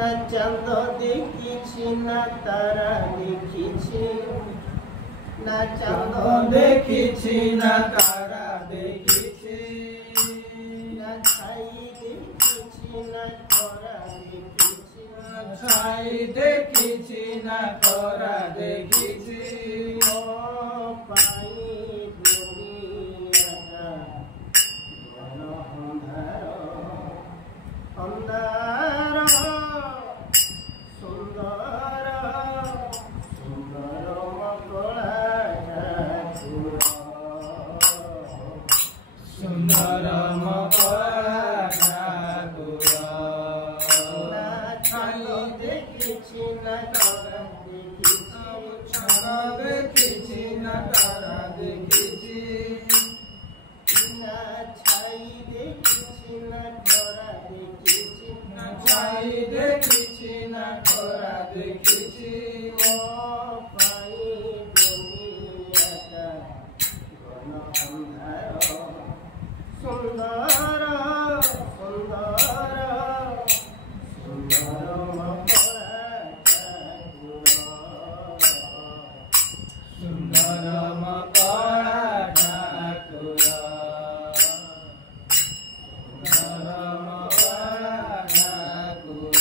না চাঁদ দেখিছি না তারা দেখিছি, না চাঁদ দেখিছি না তারা দেখিছি, না ছাই দেখিছি না খরা দেখিছি, ছাই দেখিছি না খরা দেখিছি। ও পাই দুনিয়াটা বড় অন্ধার, অন্ধার সুন্দর সুন্দর মকলা ঠাকুর, সুন্দর মকলা ঠাকুর। না ছাই দেখিছি না খরা দেখিছি, ছায়া দেখিছি না তারা দেখিছি, না ছাই দেখিছি না খরা দেখিছি, ছাই দেখিছি না খরা দেখিছি। ও পাই দুনিয়াটা ঘন অন্ধার, সুন্দর সুন্দর সুন্দর মকলা ঠাকুর, সুন্দর মকলা ঠাকুর, সুন্দর মকলা ঠাকুর।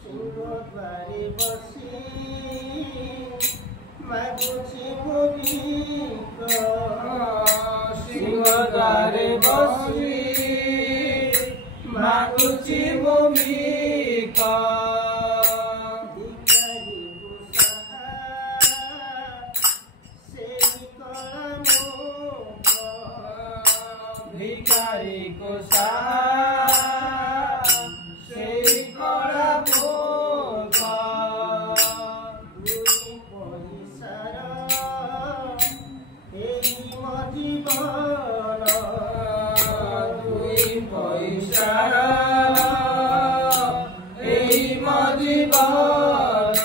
সিংহদ্বারে বসি মাগুছি মুভিক, সিংহদ্বারে বসি মাগুছি ভূমিক, ভিখারি গুসাহা সেই কলামুখ, ভিখারি কোষা সেই কড়া মুখ। দুই পয়সার এই মজীবন, দুই পয়সার এই মজীবন,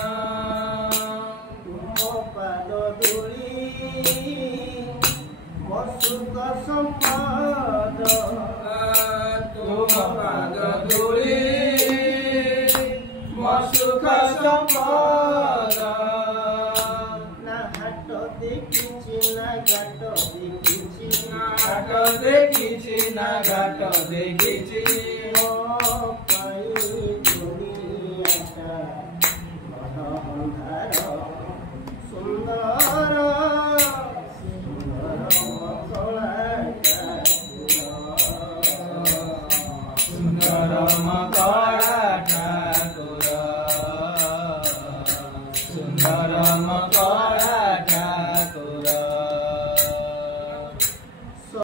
তুম পাদ ধূলি মসুক সম্পদ, তুম পাদ ধূলি মসুখ সম্পদ। না হাট দেখিছি না ঘাট দেখিছি, ঘাট দেখিছি না ঘাট দেখিছি, ও পাই দুনিয়াটা বড় অন্ধার, সুন্দর সুন্দর মকলা ঠাকুর, সুন্দর মকলা